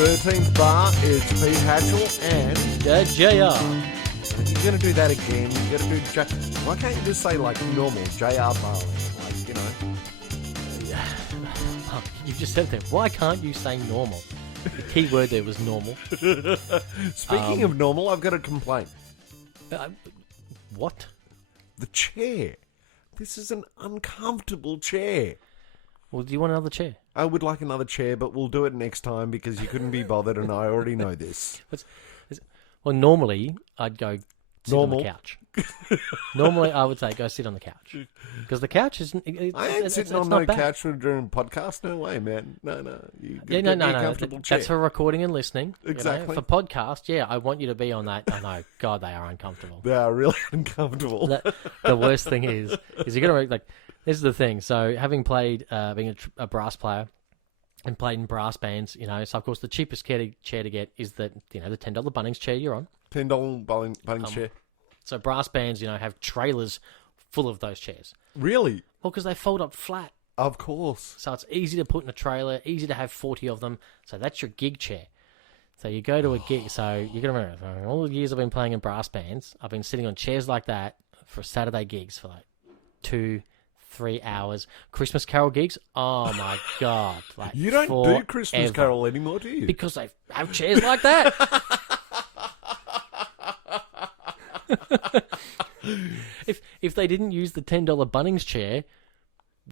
13th bar is Pete Hatchell and JR. you're going to do that again. You're going to do why can't you just say like normal JR Barley? Like, you know. You just said that. Why can't you say normal? The key word there was normal. Speaking of normal, I've got a complaint. What? The chair. This is an uncomfortable chair. Well, do you want another chair? I would like another chair, but we'll do it next time because you couldn't be bothered and I already know this. Well, normally, I'd go sit on the Normal. couch. Normally, I would say go sit on the couch. Because the couch isn't... I ain't sitting on no couch during a podcast. No way, man. No. You get me a comfortable chair. That's for recording and listening. Exactly. For podcast, yeah, I want you to be on that. I know. God, they are uncomfortable. They are really uncomfortable. The worst thing is you're going to... This is the thing. So, having played, being a brass player, and played in brass bands, so of course the cheapest chair to get is the $10 Bunnings chair you're on. $10 Bunnings chair. So brass bands, have trailers full of those chairs. Really? Well, because they fold up flat. Of course. So it's easy to put in a trailer, easy to have 40 of them. So that's your gig chair. So you go to a gig. So you're going to remember, all the years I've been playing in brass bands, I've been sitting on chairs like that for Saturday gigs for like 2-3 hours. Christmas Carol gigs, oh my God. Like you don't do Christmas Carol anymore, do you? Because they have chairs like that. If they didn't use the $10 Bunnings chair,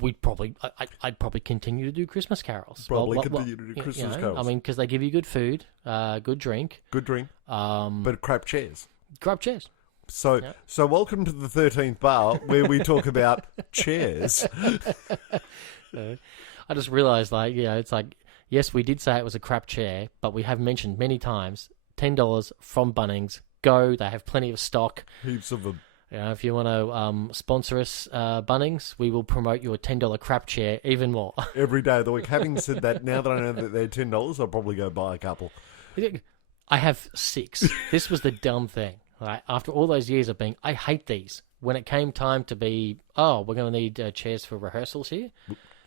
I'd probably continue to do Christmas carols. Continue to do Christmas carols. I mean, because they give you good food, good drink. Good drink. But crap chairs. Crap chairs. So welcome to the 13th bar where we talk about chairs. I just realised, it's like, yes, we did say it was a crap chair, but we have mentioned many times, $10 from Bunnings. Go, they have plenty of stock. Heaps of them. If you want to sponsor us, Bunnings, we will promote your $10 crap chair even more. Every day of the week. Having said that, now that I know that they're $10, I'll probably go buy a couple. I have 6. This was the dumb thing. Right? After all those years of I hate these. When it came time to be, we're going to need chairs for rehearsals here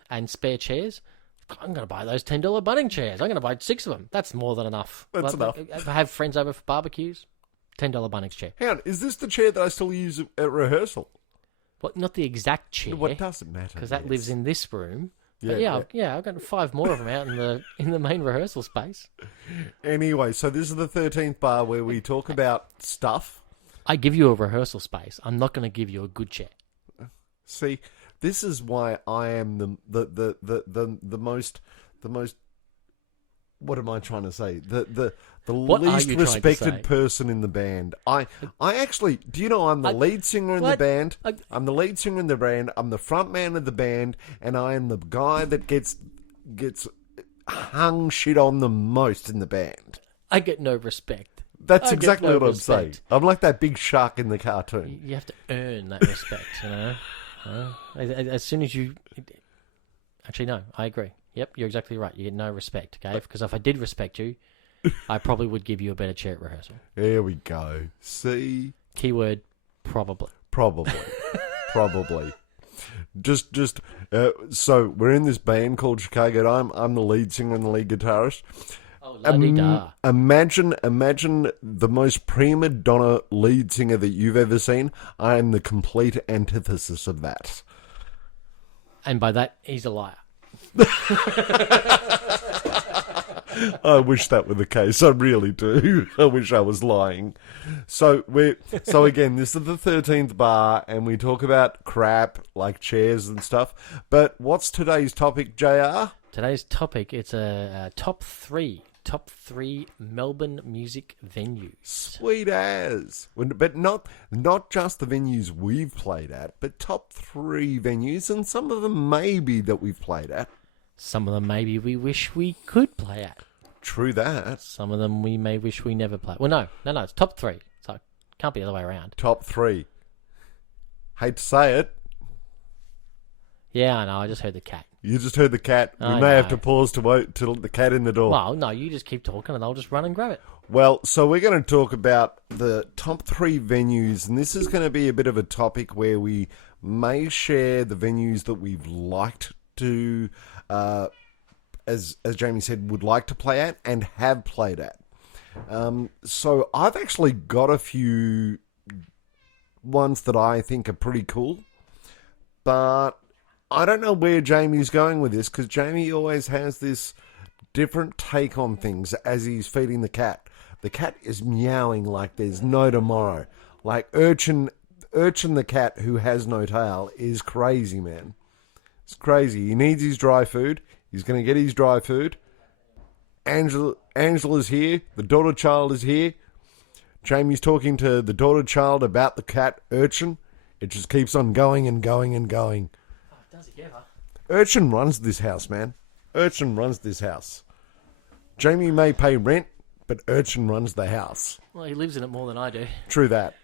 and spare chairs, I'm going to buy those $10 Bunnings chairs. I'm going to buy 6 of them. That's more than enough. That's enough. If I have friends over for barbecues, $10 Bunnings chair. Hang on, is this the chair that I still use at rehearsal? Well, not the exact chair. What doesn't matter? Because that lives in this room. Yeah, I've got 5 more of them out in the main rehearsal space. Anyway, so this is the 13th bar where we talk about stuff. I give you a rehearsal space. I'm not going to give you a good chair. See, this is why I am the most. What am I trying to say? The least respected person in the band. I actually, do you know I'm the lead singer in the band? I'm the lead singer in the band. I'm the front man of the band, and I am the guy that gets hung shit on the most in the band. I get no respect. That's exactly what I'm saying. I'm like that big shark in the cartoon. You have to earn that respect, As soon as you... Actually, no, I agree. Yep, you're exactly right. You get no respect, okay? Because if I did respect you, I probably would give you a better chair at rehearsal. There we go. See? Keyword, probably. Probably. So we're in this band called Chicago. I'm the lead singer and the lead guitarist. Oh, la-di-da. Imagine the most prima donna lead singer that you've ever seen. I am the complete antithesis of that. And by that, he's a liar. I wish that were the case. I really do. I wish I was lying. So again, this is the 13th bar, and we talk about crap like chairs and stuff. But what's today's topic, JR? Today's topic, it's a top three Melbourne music venues. Sweet as. But not just the venues we've played at, but top 3 venues, and some of them maybe that we've played at. Some of them maybe we wish we could play at. True that. Some of them we may wish we never played. Well, no, it's top 3. So it can't be the other way around. Top 3. Hate to say it. Yeah, I know. I just heard the cat. You just heard the cat. We may have to pause to let the cat in the door. Well, no, you just keep talking and I'll just run and grab it. Well, so we're going to talk about the top 3 venues, and this is going to be a bit of a topic where we may share the venues that we've liked to as Jamie said, would like to play at and have played at. So I've actually got a few ones that I think are pretty cool, but I don't know where Jamie's going with this, because Jamie always has this different take on things as he's feeding the cat. The cat is meowing like there's no tomorrow. Like Urchin the cat who has no tail is crazy, man. It's crazy. He needs his dry food. He's going to get his dry food. Angela's here. The daughter child is here. Jamie's talking to the daughter child about the cat Urchin. It just keeps on going and going and going. Oh, does it ever? Urchin runs this house, man. Urchin runs this house. Jamie may pay rent, but Urchin runs the house. Well, he lives in it more than I do. True that.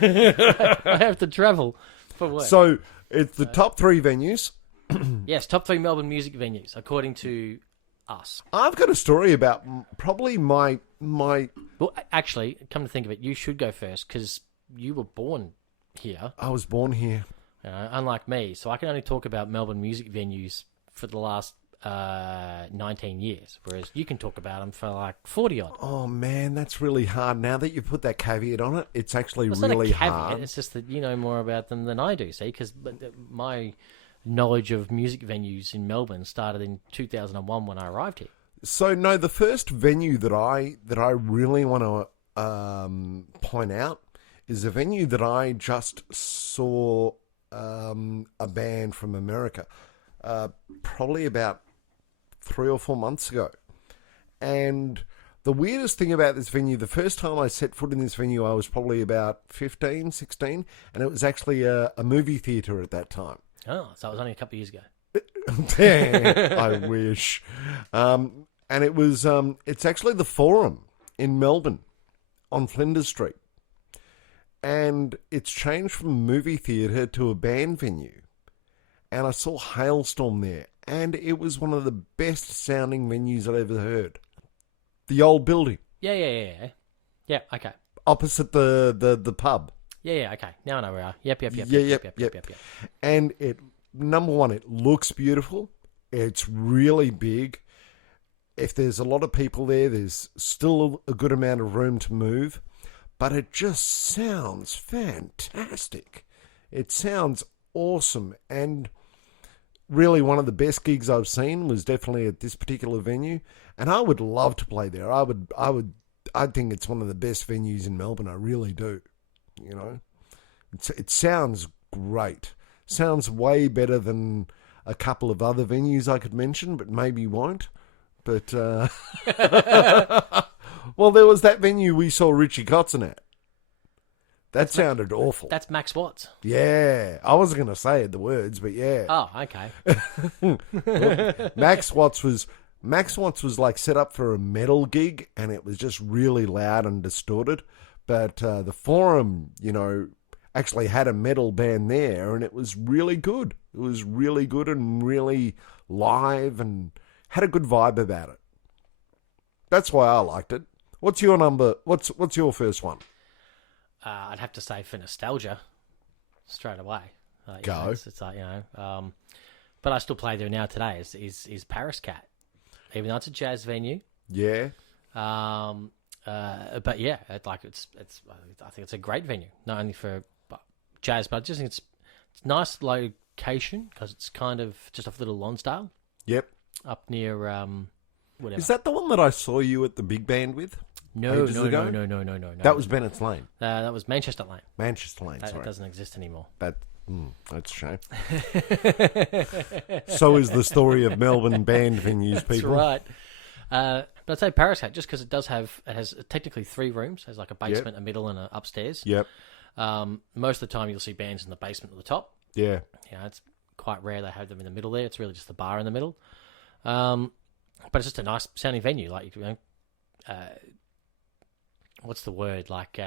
I have to travel for work. So, it's the top 3 venues. Yes, top 3 Melbourne music venues, according to us. I've got a story about probably my... Well, actually, come to think of it, you should go first, because you were born here. I was born here. Unlike me. So I can only talk about Melbourne music venues for the last 19 years, whereas you can talk about them for like 40 odd. Oh man, that's really hard. Now that you put that caveat on it, it's actually It's really not a caveat, hard. it's just that you know more about them than I do, see, because my knowledge of music venues in Melbourne started in 2001 when I arrived here. So no, the first venue that I really want to point out is a venue that I just saw a band from America probably about 3 or 4 months ago. And the weirdest thing about this venue, the first time I set foot in this venue, I was probably about 15, 16, and it was actually a movie theatre at that time. Oh, so it was only a couple of years ago. Damn, I wish. And it was, it's actually the Forum in Melbourne on Flinders Street. And it's changed from a movie theatre to a band venue. And I saw Hailstorm there. And it was one of the best sounding venues I'd ever heard. The old building. Yeah. Yeah, okay. Opposite the pub. Yeah, okay. Now I know where we are. Yep. Yep. And it, number one, it looks beautiful. It's really big. If there's a lot of people there, there's still a good amount of room to move. But it just sounds fantastic. It sounds awesome. And really one of the best gigs I've seen was definitely at this particular venue. And I would love to play there. I think it's one of the best venues in Melbourne. I really do. You know, it sounds great. Sounds way better than a couple of other venues I could mention, but maybe won't. But, well, there was that venue we saw Richie Kotzen at. That sounded awful. That's Max Watts. Yeah. I wasn't going to say the words, but yeah. Oh, okay. Well, Max Watts was like set up for a metal gig, and it was just really loud and distorted. But the Forum, you know, actually had a metal band there, and it was really good. It was really good and really live and had a good vibe about it. That's why I liked it. What's your number? What's your first one? I'd have to say for nostalgia, straight away. Go. It's like, you know, but I still play there now today. Is Paris Cat, even though it's a jazz venue. Yeah. But yeah, I think it's a great venue, not only for jazz, but I just think it's nice location because it's kind of just off Little Lonsdale. Yep. Up near whatever. Is that the one that I saw you at the big band with? No. That was Bennett's Lane. That was Manchester Lane. Manchester Lane. That sorry, doesn't exist anymore. that's a shame. So is the story of Melbourne band venues, people. That's right. But I'd say Paris Cat, just because it has technically 3 rooms. It has like a basement, a middle, and an upstairs. Yep. Most of the time you'll see bands in the basement at the top. Yeah. You know, it's quite rare they have them in the middle there. It's really just the bar in the middle. But it's just a nice sounding venue. Like, you know, what's the word? Like,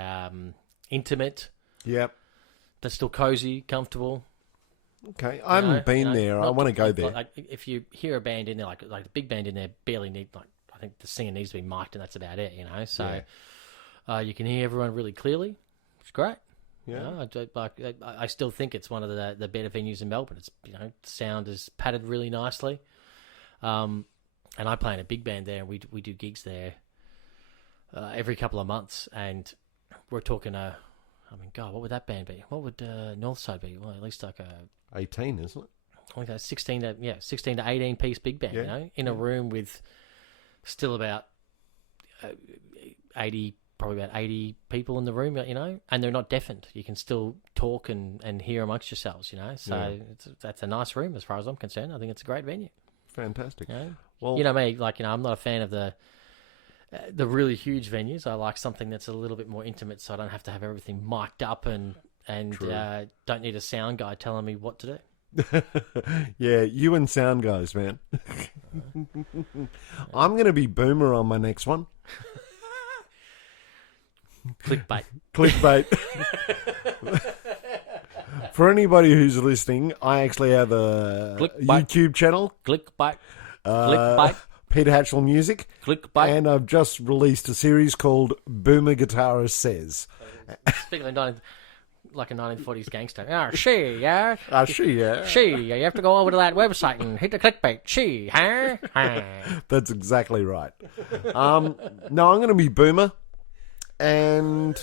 intimate. Yep. But still cozy, comfortable. Okay. I haven't been there. I want to go there. Like, if you hear a band in there, like the big band in there, barely need, like, I think the singer needs to be mic'd and that's about it, you know. So you can hear everyone really clearly. It's great. Yeah. You know, I still think it's one of the better venues in Melbourne. It's, you know, sound is padded really nicely. and I play in a big band there, and we do gigs there every couple of months, and we're talking God, what would that band be? What would Northside be? Well, at least like a 18, isn't it? like a 16 to 18 piece big band, in a room with still about 80, probably about 80 people in the room, and they're not deafened. You can still talk and hear amongst yourselves, So that's a nice room as far as I'm concerned. I think it's a great venue. Fantastic. Well, you know me, I'm not a fan of the really huge venues. I like something that's a little bit more intimate, so I don't have to have everything mic'd up and don't need a sound guy telling me what to do. Yeah, you and sound guys, man. I'm going to be Boomer on my next one. Clickbait. For anybody who's listening, I actually have a YouTube channel. Clickbait. Peter Hatchell Music. Clickbait. And I've just released a series called Boomer Guitarist Says. Speaking of like a 1940s gangster. You have to go over to that website and hit the clickbait. That's exactly right. No, I'm going to be Boomer. And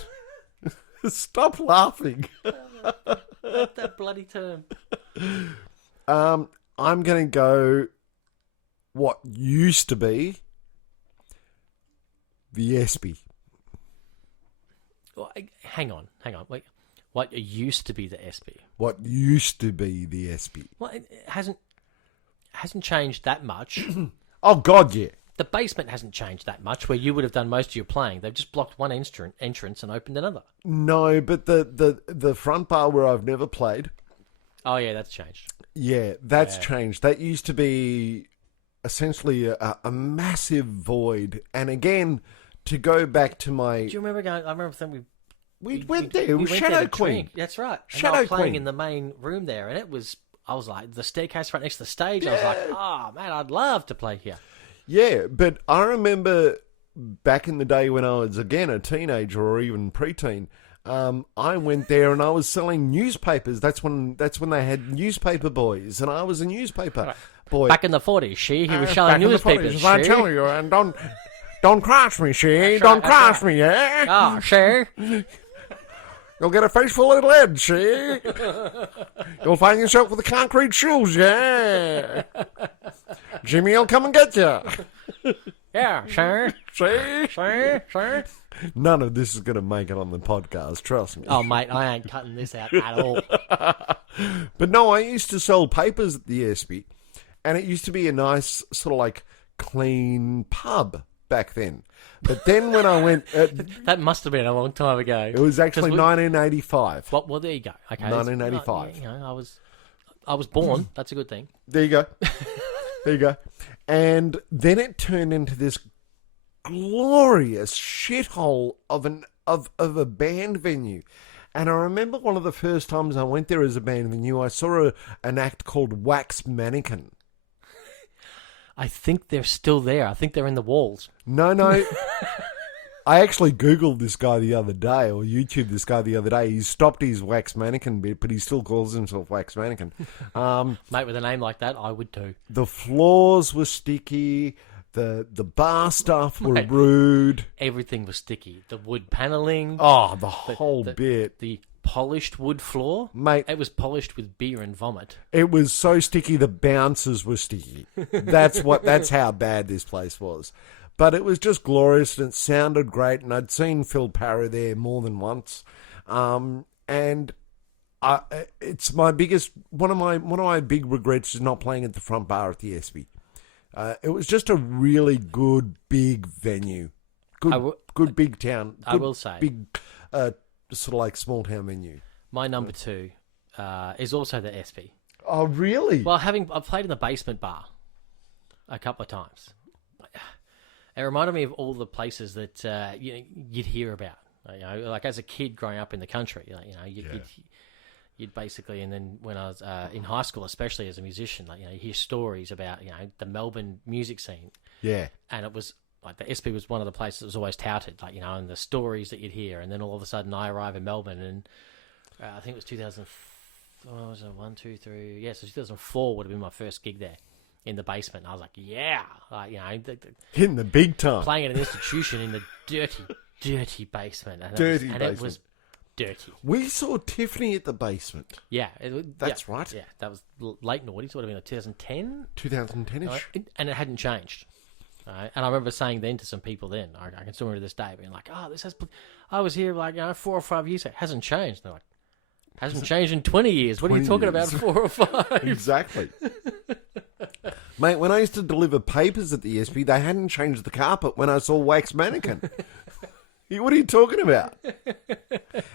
stop laughing. That bloody term. I'm going to go what used to be the ESPY. Well, hang on. Wait, what used to be the ESPY? What used to be the ESPY? Well, it hasn't changed that much. Oh, God, yeah. The basement hasn't changed that much, where you would have done most of your playing. They've just blocked one entrance and opened another. No, but the front bar where I've never played. Oh, yeah, that's changed. Yeah, that's changed. That used to be essentially a massive void. And again, to go back to my... Do you remember going... I remember thinking we went there. It was Shadow Queen. That's right. Shadow and playing Queen. in the main room there, and it was... I was like, the staircase right next to the stage. I was like, oh, man, I'd love to play here. Yeah, but I remember back in the day when I was, again, a teenager or even preteen, I went there and I was selling newspapers. That's when they had newspaper boys, and I was a newspaper boy. Back in the 40s, he was selling newspapers. I tell you, and don't cross me, don't cross me, yeah? Oh, she. You'll get a face full of lead, see? You'll find yourself with the concrete shoes, yeah? Jimmy'll come and get you. Yeah, sure. See? Sure. None of this is going to make it on the podcast, trust me. Oh, mate, I ain't cutting this out at all. But no, I used to sell papers at the ESPY, and it used to be a nice sort of like clean pub back then. But then when I went... that must have been a long time ago. It was actually 1985. Well, there you go. Okay, 1985. I was born. That's a good thing. There you go. There you go. And then it turned into this glorious shithole of a band venue. And I remember one of the first times I went there as a band venue, I saw an act called Wax Mannequin. I think they're still there. I think they're in the walls. No. I actually Googled this guy the other day, or YouTubed this guy the other day. He's stopped his Wax Mannequin bit, but he still calls himself Wax Mannequin. Mate, with a name like that, I would too. The floors were sticky. The bar staff were rude. Everything was sticky. The wood paneling. Oh, the whole bit. The polished wood floor. Mate. It was polished with beer and vomit. It was so sticky the bouncers were sticky. That's how bad this place was. But it was just glorious and it sounded great, and I'd seen Phil Parra there more than once. It's my biggest one of my big regrets is not playing at the front bar at the ESPY. It was just a really good big venue. Good big town. I will say. Big sort of like small town venue. My number two is also the ESPY. Oh, really? Well, I've played in the basement bar a couple of times. It reminded me of all the places that you'd hear about. Like as a kid growing up in the country, you'd basically, and then when I was in high school, especially as a musician, you hear stories about the Melbourne music scene. Yeah, and it was like the ESPY was one of the places that was always touted, and the stories that you'd hear, and then all of a sudden I arrive in Melbourne, and I think it was 2000. Oh, was it 1, 2, 3? Yes, 2004 would have been my first gig there. in the basement. And I was like, yeah, In the big time. playing at an institution in the dirty basement. And Dirty and basement. it was dirty. We saw Tiffany at the basement. Yeah. That's right. Yeah, that was late noughties. Would have been like 2010. 2010-ish. And it hadn't changed. And I remember saying then to some people then, I can still remember this day, being like, I was here like 4 or 5 years ago. It hasn't changed. And they're like, hasn't changed in 20 years. What are you 20 talking years. about, 4 or 5? Exactly. Mate, when I used to deliver papers at the ESP, they hadn't changed the carpet when I saw Wax Mannequin. What are you talking about?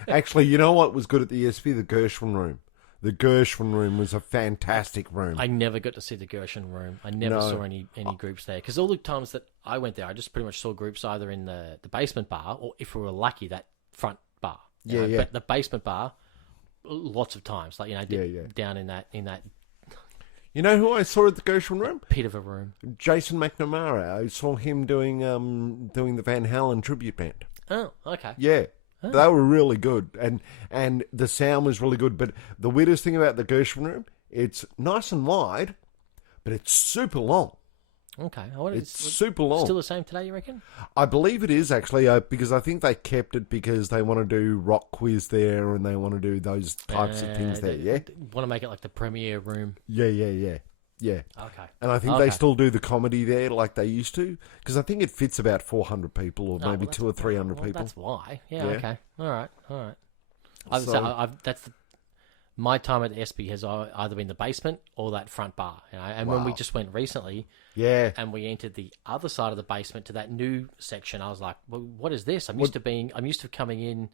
Actually, you know what was good at the ESP? The Gershwin room. The Gershwin room was a fantastic room. I never got to see the Gershon room. I never saw any groups there. Because all the times that I went there, I just pretty much saw groups either in the basement bar or, if we were lucky, that front bar. You know? But the basement bar, lots of times. Like, down in that You know who I saw at the Gershwin room? pit of a room. Jason McNamara. I saw him doing the Van Halen tribute band. Oh, okay. Yeah. They were really good, and the sound was really good. But the weirdest thing about the Gershwin room, it's nice and wide, but it's super long. Okay. It's super long. Still the same today, you reckon? I believe it is, actually, because I think they kept it because they want to do rock quiz there and they want to do those types of things there, yeah? They want to make it like the premier room. Yeah. Okay. And I think they still do the comedy there like they used to, because I think it fits about 400 people or maybe 200 or 300 people. That's why. Yeah, okay. All right. So- My time at the SB has either been the basement or that front bar. And when we just went recently, and we entered the other side of the basement to that new section, I was like, well, what is this? I'm used to coming in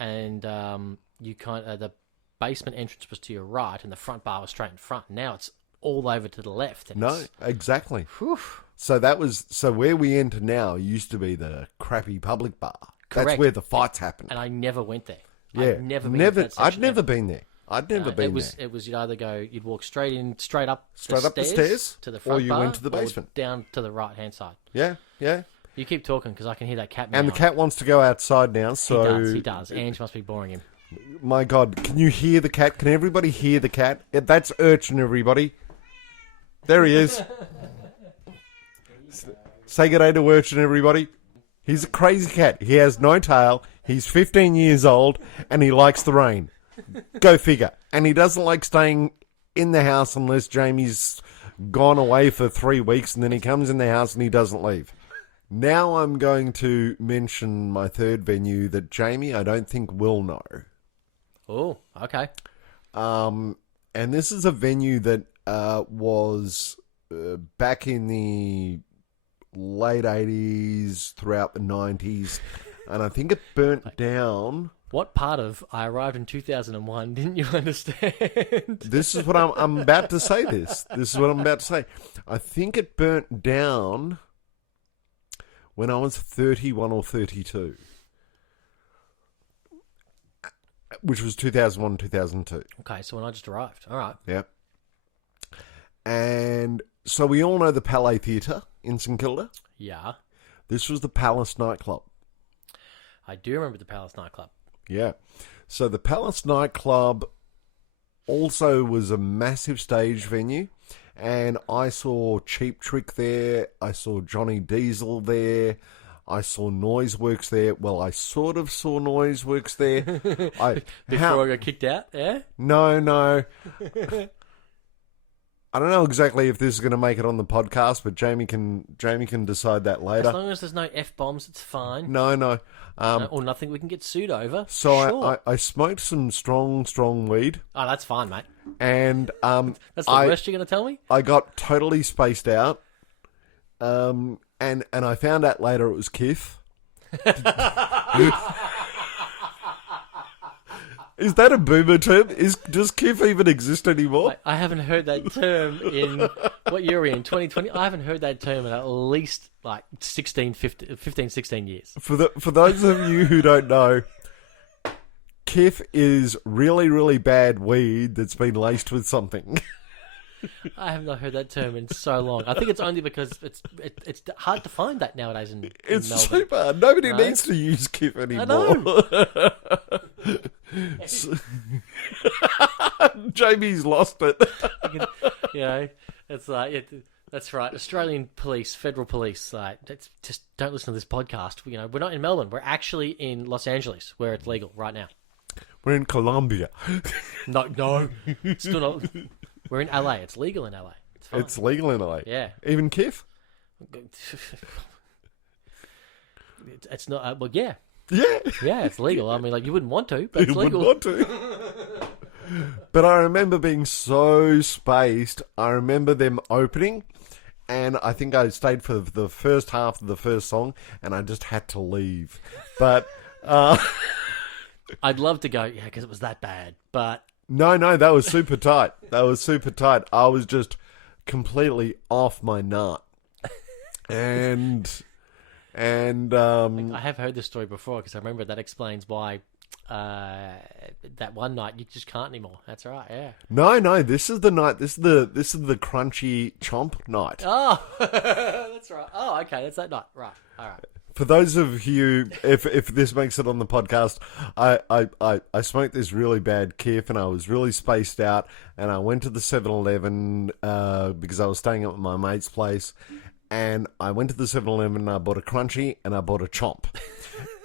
and the basement entrance was to your right and the front bar was straight in front. Now it's all over to the left. And No, exactly. Whew. So where we enter now used to be the crappy public bar. Correct. That's where the fights happen. And I never went there. Yeah, I'd never been to that section I'd never ever. been there. I'd never been there. It was you'd walk straight up the stairs, to the front or you bar, went to the or basement. down to the right hand side. Yeah. You keep talking because I can hear that cat. And the meowing. cat wants to go outside now, so He does. Ange must be boring him. My God, can you hear the cat? Can everybody hear the cat? That's Urchin, everybody. There he is. Say good day to Urchin, everybody. He's a crazy cat. He has no tail. He's 15 years old, and he likes the rain. Go figure. And he doesn't like staying in the house unless Jamie's gone away for 3 weeks, and then he comes in the house and he doesn't leave. Now I'm going to mention my third venue that Jamie, I don't think, will know. Oh, okay. And this is a venue that was back in the late 80s, throughout the 90s, and I think it burnt down. What part of I arrived in 2001 didn't you understand? This is what I'm about to say. This is what I'm about to say. I think it burnt down when I was 31 or 32, which was 2001, 2002. Okay, so when I just arrived. All right. Yep. And so we all know the Palais Theatre in St Kilda. Yeah. This was the Palace nightclub. I do remember the Palace nightclub. Yeah. So the Palace nightclub also was a massive stage venue. And I saw Cheap Trick there. I saw Johnny Diesel there. I saw Noiseworks there. Well, I sort of saw Noiseworks there. Before I got kicked out, yeah? No. I don't know exactly if this is going to make it on the podcast, but Jamie can decide that later. As long as there's no F-bombs, it's fine. No. Or nothing we can get sued over. So sure. I smoked some strong weed. Oh, that's fine, mate. And That's the worst you're going to tell me? I got totally spaced out. And I found out later it was Kiff. Is that a boomer term? Does Kiff even exist anymore? I haven't heard that term in, what year are we in, 2020? I haven't heard that term in at least like 15, 16 years. For those of you who don't know, Kiff is really, really bad weed that's been laced with something. I have not heard that term in so long. I think it's only because it's hard to find that nowadays in It's Melbourne. super. Nobody needs to use Kiff anymore. I know. Jamie's lost it. You know, It's like that's right. Australian police, federal police, just don't listen to this podcast. You know, we're not in Melbourne. We're actually in Los Angeles, where it's legal right now. We're in Colombia. No, still not. We're in LA. It's legal in LA. It's fine. It's legal in LA. Yeah. Even Kif? It's not. Well, yeah. Yeah. Yeah, it's legal. I mean, like, you wouldn't want to, but it's legal. You wouldn't want to. But I remember being so spaced. I remember them opening, and I think I stayed for the first half of the first song, and I just had to leave. But I'd love to go, yeah, because it was that bad. But no, that was super tight. That was super tight. I was just completely off my nut. And I have heard this story before, because I remember that explains why that one night you just can't anymore. That's right, yeah. No, this is the night. This is the crunchy chomp night. Oh, that's right. Oh, okay, that's that night. Right, all right. For those of you, if this makes it on the podcast, I smoked this really bad Kif, and I was really spaced out, and I went to the 7-Eleven because I was staying at my mate's place, and I went to the 7-Eleven and I bought a crunchy and I bought a chomp.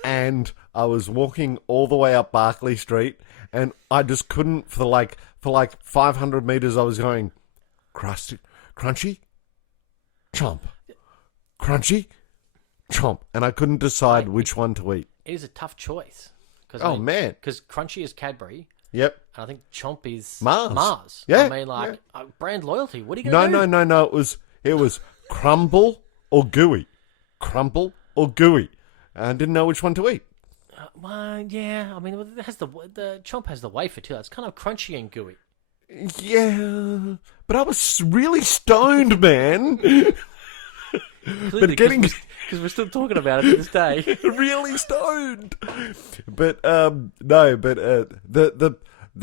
And I was walking all the way up Barclay Street, and I just couldn't, for like 500 meters, I was going, crunchy, chomp, crunchy, chomp. And I couldn't decide which one to eat. It is a tough choice. Man. Because Crunchy is Cadbury. Yep. And I think Chomp is Mars. Yeah. I mean, brand loyalty. What are you going to do? No. It was crumble or gooey. Crumble or gooey. I didn't know which one to eat. Well, yeah. I mean, it has the Chomp has the wafer too. It's kind of crunchy and gooey. Yeah, but I was really stoned, man. But because we're still talking about it to this day. Really stoned. But the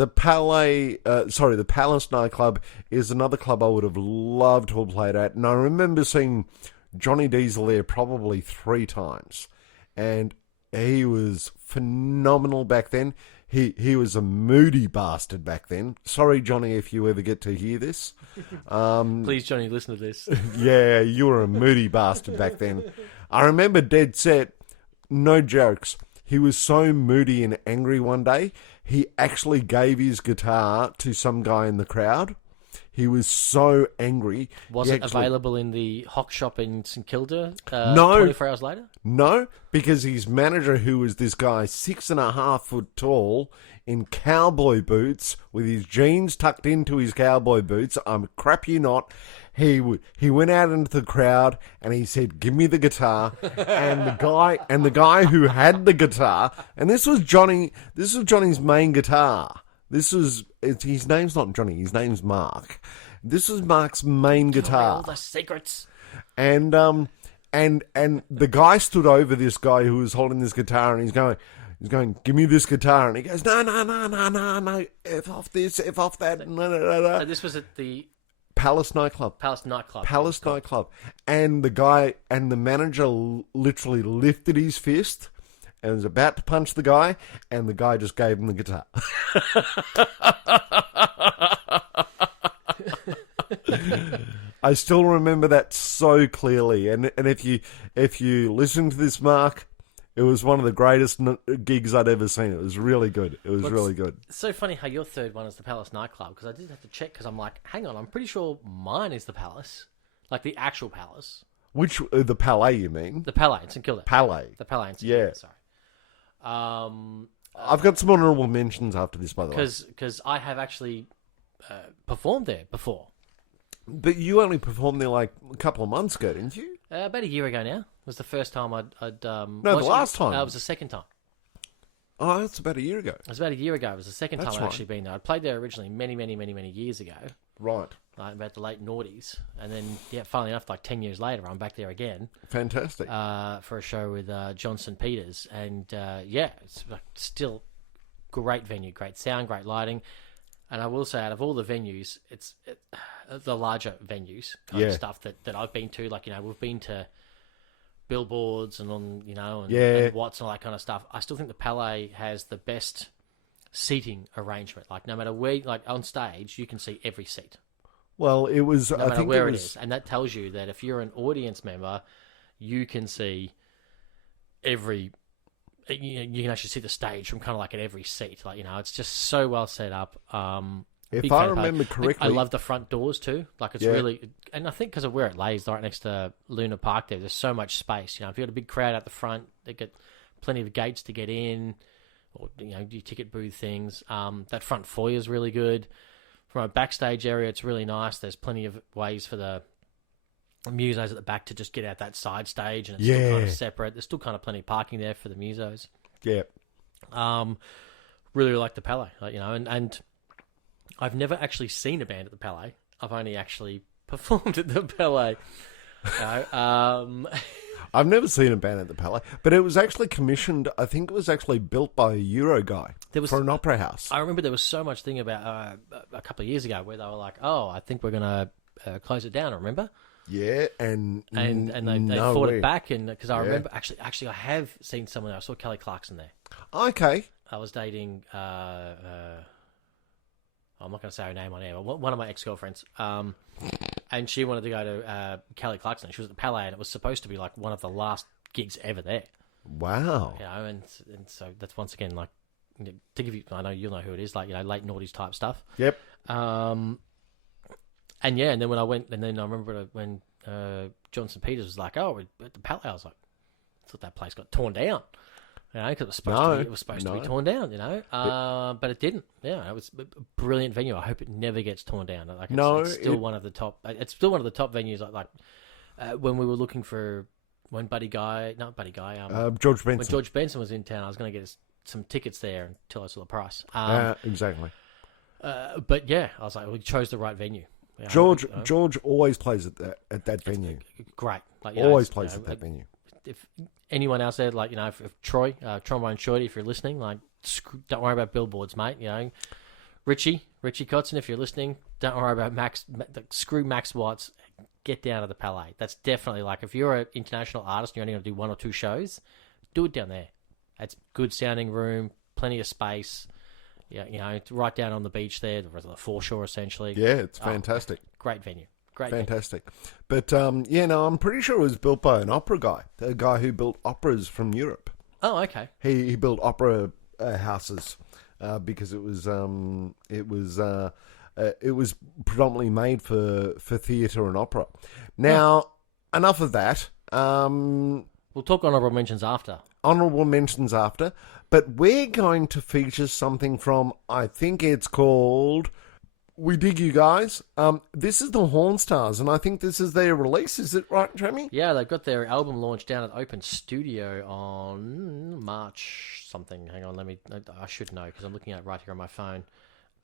Palais, the Palace nightclub is another club I would have loved to have played at, and I remember seeing Johnny Diesel there probably 3 times. And he was phenomenal back then. He was a moody bastard back then. Sorry, Johnny, if you ever get to hear this. Please, Johnny, listen to this. Yeah, you were a moody bastard back then. I remember dead set, no jokes. He was so moody and angry one day, he actually gave his guitar to some guy in the crowd. He was so angry. Was it available in the Hock shop in St Kilda no, 24 hours later? No, because his manager, who was this guy 6.5 foot tall, in cowboy boots, with his jeans tucked into his cowboy boots, crap you not, he went out into the crowd and he said, "Give me the guitar." And the guy who had the guitar, and this was Johnny's main guitar. His name's not Johnny, his name's Mark. This was Mark's main guitar. All the secrets. And the guy stood over this guy who was holding this guitar, and he's going, "Give me this guitar." And he goes, No, F off this, F off that. No. So this was at the Palace nightclub. Palace nightclub. And the manager literally lifted his fist and was about to punch the guy, and the guy just gave him the guitar. I still remember that so clearly. And if you listen to this, Mark, it was one of the greatest gigs I'd ever seen. It was really good. Really good. It's so funny how your third one is the Palace nightclub, because I did have to check, because I'm like, hang on, I'm pretty sure mine is the Palace, like the actual Palace. Which the Palais, you mean? The Palais in St Kilda. Palais. The Palais in St Kilda. Sorry. I've got some honourable mentions after this, by the way. Because I have actually performed there before. But you only performed there like a couple of months ago, didn't you? About a year ago now. It was the first time I'd no, the last time. It was the second time. Oh, that's about a year ago. It was about a year ago. It was the second That's time I'd right. actually been there. I'd played there originally many years ago. Right. Like about the late noughties. And then, funnily enough, like 10 years later, I'm back there again. Fantastic. For a show with Johnson Peters. And, it's still great venue, great sound, great lighting. And I will say, out of all the venues, it's the larger venues kind of stuff that I've been to. Like, we've been to billboards and on, and Watts and all that kind of stuff. I still think the Palais has the best seating arrangement. Like, no matter where, like on stage, you can see every seat. Well, it was. no I matter think where it it was. is. And that tells you that if you're an audience member, you can see every. You can actually see the stage from kind of like at every seat. Like, it's just so well set up. If big I fan of it. remember correctly, I love the front doors too. Like, it's Yeah. really, and I think because of where it lays, right next to Luna Park, there's so much space. If you've got a big crowd at the front, they get plenty of gates to get in, or do ticket booth things. That front foyer is really good. From a backstage area, it's really nice. There's plenty of ways for the musos at the back to just get out that side stage, and it's still kind of separate. There's still kind of plenty of parking there for the musos. Yeah. Really like the Palais, and I've never actually seen a band at the Palais. I've only actually performed at the Palais. I've never seen a band at the Palais, but it was actually commissioned. I think it was actually built by a Euro guy for an opera house. I remember there was so much thing about a couple of years ago where they were like, "Oh, I think we're going to close it down." I remember. Yeah, and they fought it back, and because I remember actually I have seen someone. I saw Kelly Clarkson there. Okay. I was dating. I'm not going to say her name on air, but one of my ex-girlfriends. And she wanted to go to Kelly Clarkson. She was at the Palais, and it was supposed to be like one of the last gigs ever there. Wow. And so that's once again like to give you. I know you'll know who it is, like late noughties type stuff. Yep. And then when I went, and then I remember when Johnson Peters was like, "Oh, we're at the Palais," I was like, I thought that place got torn down. Because it was supposed to be torn down, but it didn't. Yeah, it was a brilliant venue. I hope it never gets torn down. Like, it's still one of the top. It's still one of the top venues. Like when we were looking for George Benson. When George Benson was in town, I was going to get us some tickets there until I saw the price. Exactly. But yeah, I was like, we chose the right venue. George always plays at that venue. Great. Like, always plays at that venue. If anyone else there, like, if Troy, Trombone Shorty, if you're listening, like, don't worry about billboards, mate. Richie Kotzen, if you're listening, don't worry about screw Max Watts. Get down to the Palais. That's definitely, like, if you're an international artist and you're only going to do 1 or 2 shows, do it down there. It's good sounding room, plenty of space. Yeah, it's right down on the beach there, the foreshore essentially. Yeah, it's fantastic. Great venue. Fantastic. But, I'm pretty sure it was built by an opera guy, a guy who built operas from Europe. Oh, okay. He built opera houses because it was predominantly made for theatre and opera. Now, enough of that. We'll talk honourable mentions after. But we're going to feature something from, I think it's called We Dig You Guys. This is the Hornstars, and I think this is their release. Is it right, Jamie? Yeah, they've got their album launch down at Open Studio on March something. Hang on, I should know because I'm looking at it right here on my phone.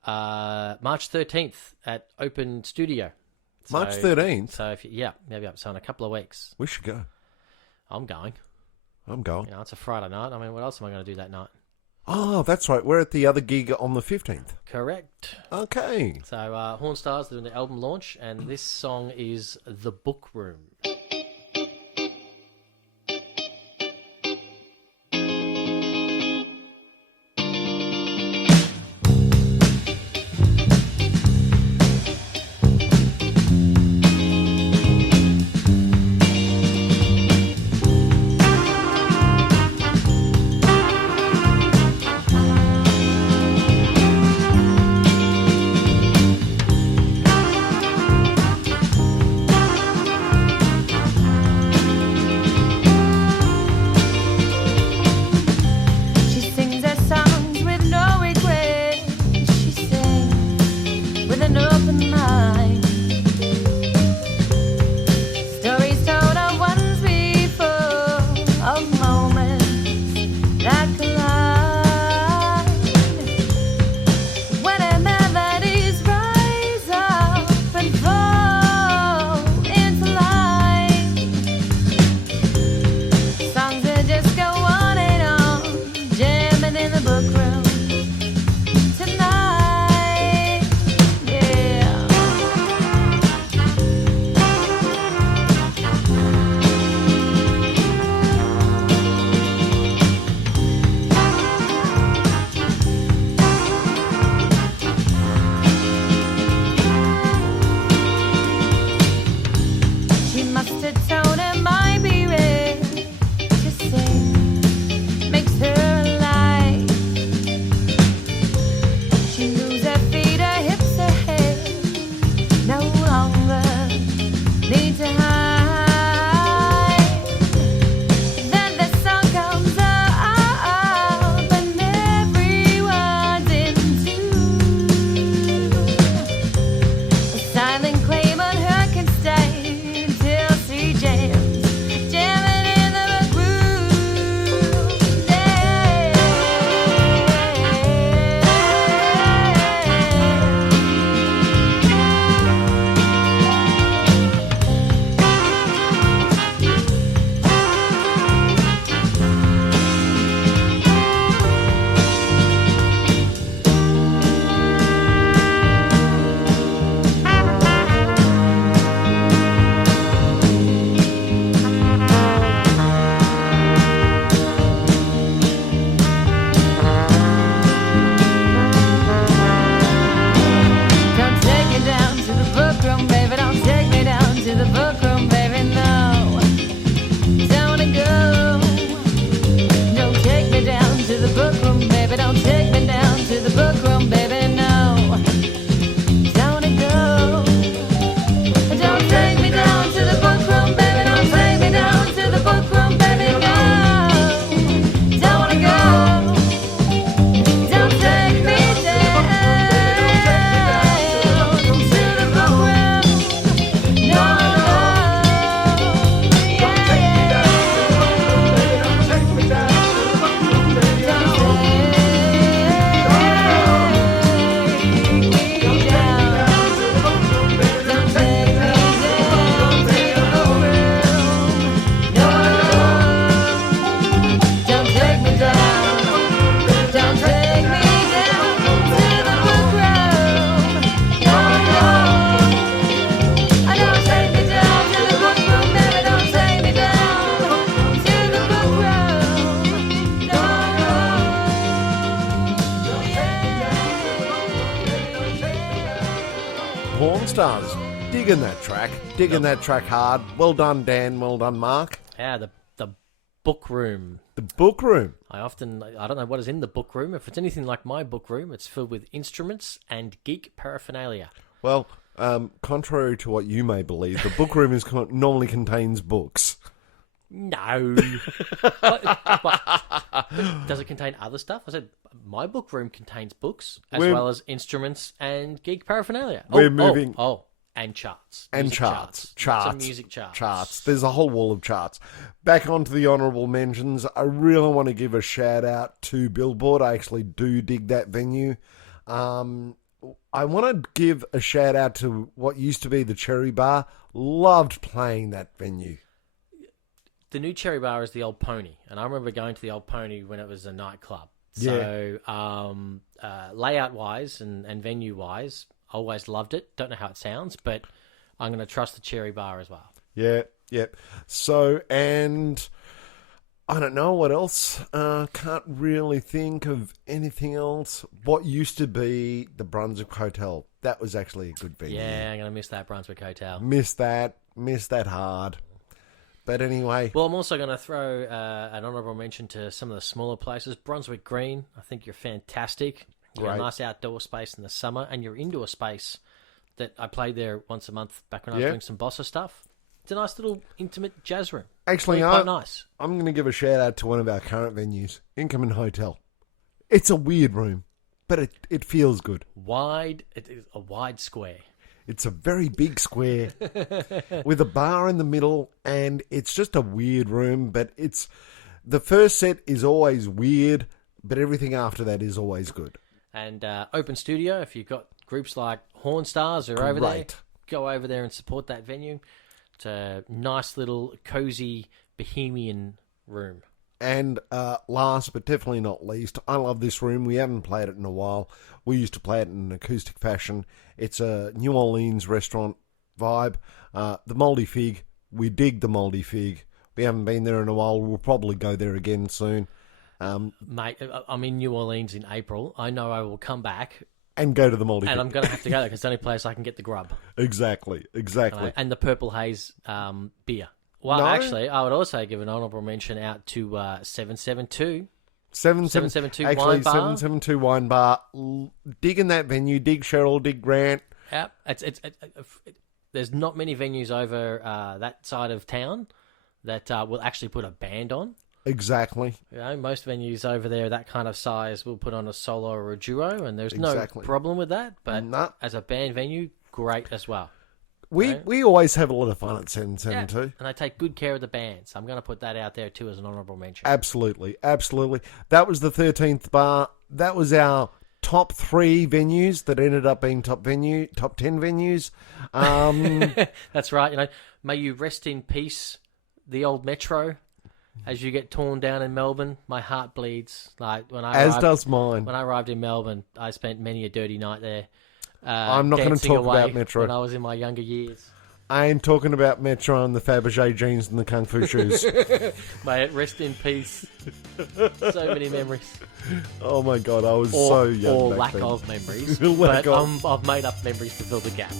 March 13th at Open Studio. March 13th? So, maybe up. So in a couple of weeks. We should go. I'm going. It's a Friday night. I mean, what else am I going to do that night? Oh, that's right. We're at the other gig on the 15th. Correct. Okay. So, Hornstars doing the album launch, and this song is The Book Room. Stars. Digging that track. Digging that track hard. Well done, Dan. Well done, Mark. Yeah, the book room. The book room. I don't know what is in the book room. If it's anything like my book room, it's filled with instruments and geek paraphernalia. Well, contrary to what you may believe, the book room normally contains books. No. What? Does it contain other stuff? I said my book room contains books as well as instruments and geek paraphernalia. We're moving. And charts. And Music charts. Some music charts. Charts. There's a whole wall of charts. Back onto the honourable mentions. I really want to give a shout out to Billboard. I actually do dig that venue. I want to give a shout out to what used to be the Cherry Bar. Loved playing that venue. The new Cherry Bar is the Old Pony, and I remember going to the Old Pony when it was a nightclub. So, layout-wise and venue-wise, always loved it. Don't know how it sounds, but I'm going to trust the Cherry Bar as well. Yeah. So, and I don't know what else. Can't really think of anything else. What used to be the Brunswick Hotel. That was actually a good venue. Yeah, I'm going to miss that Brunswick Hotel. Miss that hard. But anyway. Well, I'm also going to throw an honourable mention to some of the smaller places. Brunswick Green, I think you're fantastic. You've got a nice outdoor space in the summer, and your indoor space that I played there once a month back when I was doing some bossa stuff. It's a nice little intimate jazz room. Actually, quite nice. I'm going to give a shout out to one of our current venues, Inkerman Hotel. It's a weird room, but it feels good. It is a wide square. It's a very big square with a bar in the middle, and it's just a weird room, but the first set is always weird, but everything after that is always good. And open studio, if you've got groups like Horn Stars who are over there, go over there and support that venue. It's a nice little cozy bohemian room. And last but definitely not least, I love this room. We haven't played it in a while. We used to play it in an acoustic fashion. It's a New Orleans restaurant vibe. The Mouldy Fig, we dig the Mouldy Fig. We haven't been there in a while. We'll probably go there again soon. Mate, I'm in New Orleans in April. I know I will come back. And go to the Mouldy Fig. And I'm going to have to go there because it's the only place I can get the grub. Exactly. And the Purple Haze beer. Well, actually, I would also give an honourable mention out to 772. 772 Wine Bar. 772 Wine Bar. Digging that venue. Dig Cheryl, dig Grant. Yep. There's not many venues over that side of town that will actually put a band on. Exactly. Most venues over there, that kind of size, will put on a solo or a duo, and there's no problem with that. But as a band venue, great as well. We always have a lot of fun at 772. And they take good care of the bands. I'm going to put that out there too as an honourable mention. Absolutely. That was the 13th bar. That was our top 3 venues that ended up being top 10 venues. That's right. May you rest in peace, the old Metro. As you get torn down in Melbourne, my heart bleeds. Does mine. When I arrived in Melbourne, I spent many a dirty night there. I'm not going to talk about Metro. When I was in my younger years. I ain't talking about Metro and the Fabergé jeans and the Kung Fu shoes. May it rest in peace. So many memories. Oh my God, I was so young. Or back lack then. of memories. But I've made up memories to fill the gap.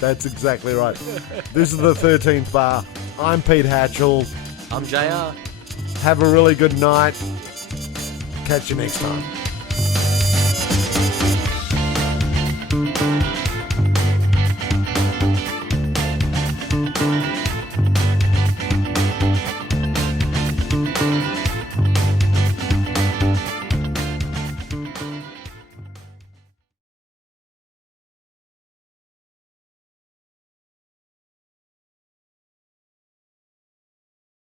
That's exactly right. This is the 13th bar. I'm Pete Hatchell. I'm JR. Have a really good night. Catch you next time.